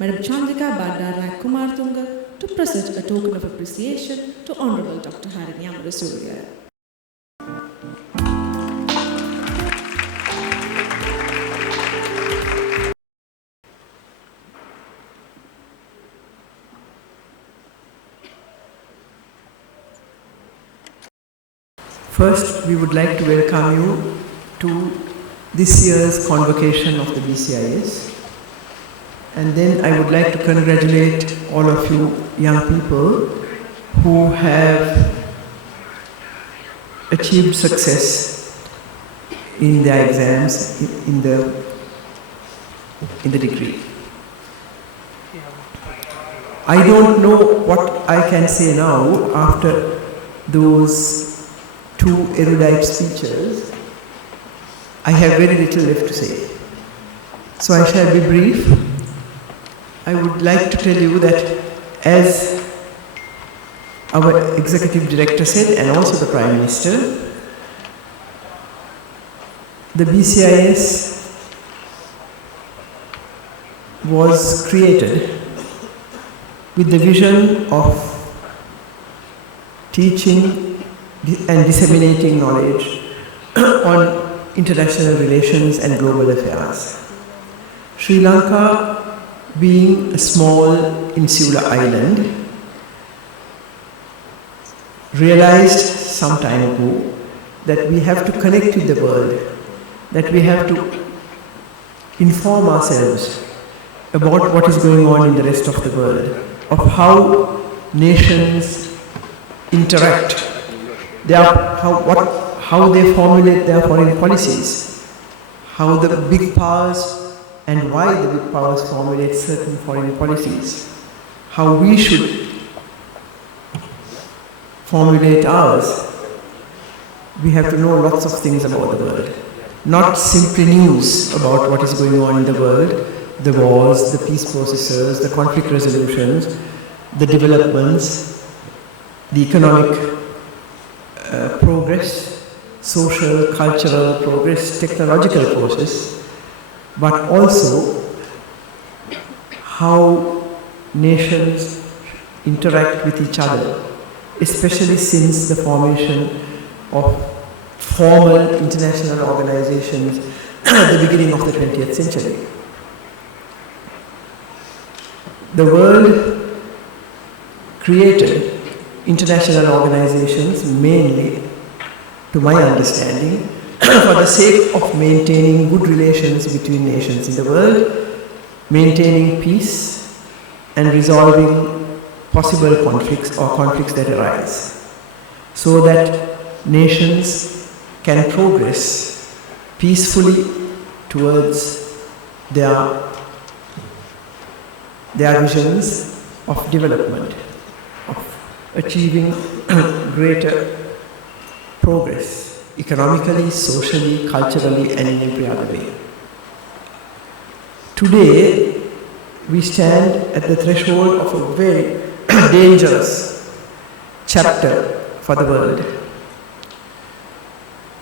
Madam Chandrika Bandaranayak Kumartunga, to present a token of appreciation to Honorable Dr. Harini Amarasuriya. First, we would like to welcome you to this year's convocation of the BCIS. And then I would like to congratulate all of you young people who have achieved success in their exams, in the degree. I don't know what I can say now after those two erudite speeches. I have very little left to say. So I shall be brief. I would like to tell you that, as our Executive Director said, and also the Prime Minister, the BCIS was created with the vision of teaching and disseminating knowledge on international relations and global affairs. Sri Lanka, being a small insular island, realized some time ago that we have to connect with the world, that we have to inform ourselves about what is going on in the rest of the world, of how nations interact, how they formulate their foreign policies, how the big powers and why the big powers formulate certain foreign policies, how we should formulate ours. We have to know lots of things about the world, not simply news about what is going on in the world, the wars, the peace processes, the conflict resolutions, the developments, the economic progress, social, cultural progress, technological process, but also how nations interact with each other, especially since the formation of formal international organizations at the beginning of the 20th century. The world created international organizations mainly, to my understanding, for the sake of maintaining good relations between nations in the world, maintaining peace, and resolving possible conflicts or conflicts that arise, so that nations can progress peacefully towards their visions of development, of achieving greater progress, economically, socially, culturally, and in every other way. Today, we stand at the threshold of a very dangerous chapter for the world.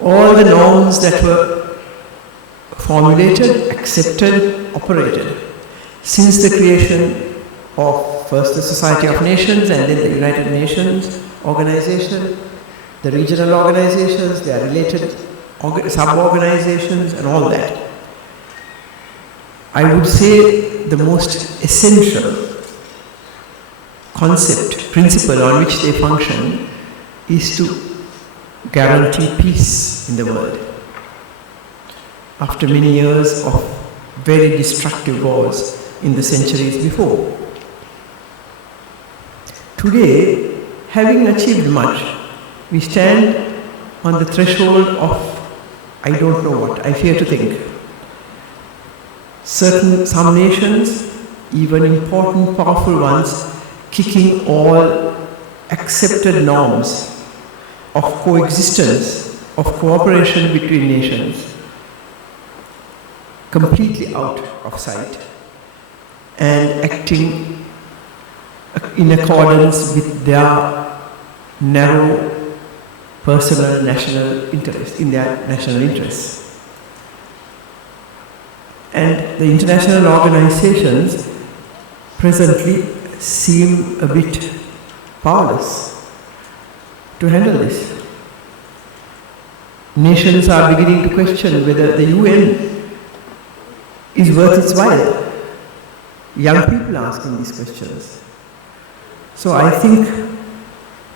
All the norms that were formulated, accepted, operated since the creation of first the Society of Nations and then the United Nations organization, the regional organizations, their related sub-organizations and all that. I would say the most essential concept, principle on which they function is to guarantee peace in the world. After many years of very destructive wars in the centuries before. Today, having achieved much, we stand on the threshold of, I don't know what, I fear to think. Some nations, even important, powerful ones, kicking all accepted norms of coexistence, of cooperation between nations, completely out of sight and acting in accordance with their narrow personal national interest, in their national interests. And the international organizations presently seem a bit powerless to handle this. Nations are beginning to question whether the UN is worth its while. Young people are asking these questions. So I think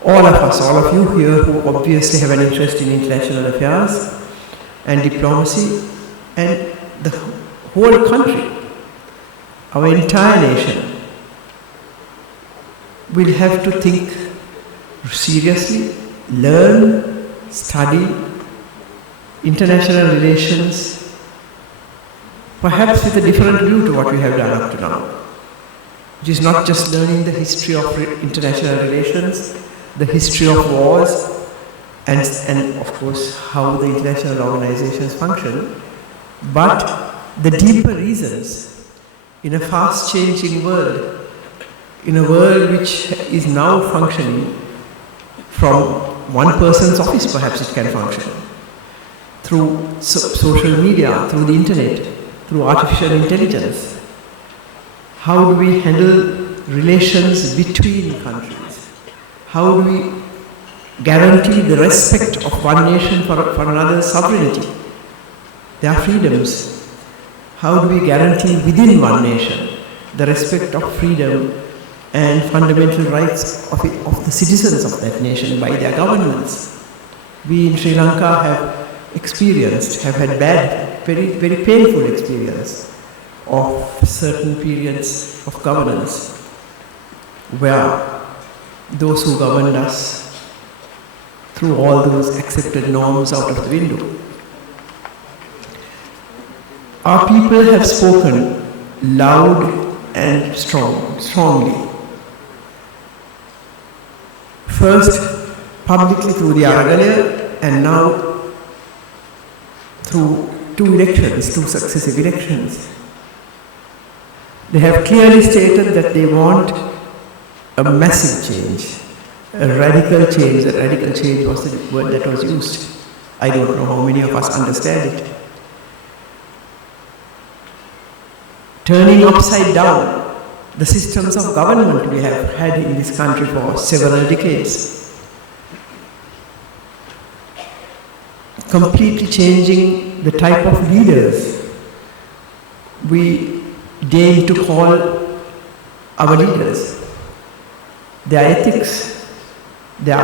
all of us, all of you here who obviously have an interest in international affairs and diplomacy and the whole country, our entire nation, will have to think seriously, learn, study international relations, perhaps with a different view to what we have done up to now, which is not just learning the history of international relations, the history of wars, and of course how the international organizations function, but the deeper reasons in a fast changing world, in a world which is now functioning from one person's office, perhaps it can function, through social media, through the internet, through artificial intelligence. How do we handle relations between countries? How do we guarantee the respect of one nation for another's sovereignty, their freedoms? How do we guarantee within one nation the respect of freedom and fundamental rights of the citizens of that nation by their governments? We in Sri Lanka have had bad, very, very painful experience of certain periods of governance where those who governed us threw all those accepted norms out of the window. Our people have spoken loud and strongly. First, publicly through the Aragalaya, and now through two successive elections. They have clearly stated that they want a massive change, a radical change. A radical change was the word that was used. I don't know how many of us understand it. Turning upside down the systems of government we have had in this country for several decades. Completely changing the type of leaders we deign to call our leaders, their ethics, their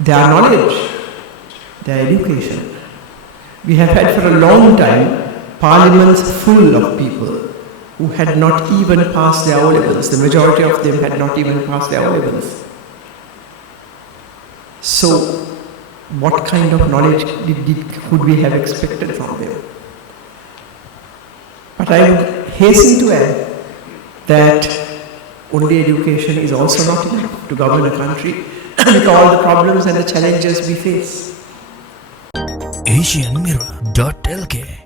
knowledge, their education. We have had for a long time parliaments full of people who had not even passed their O-levels. The majority of them had not even passed their O-levels. So what kind of knowledge could we have expected from them? But I would hasten to add that only education is also not enough to govern a country with all the problems and the challenges we face. AsianMirror.lk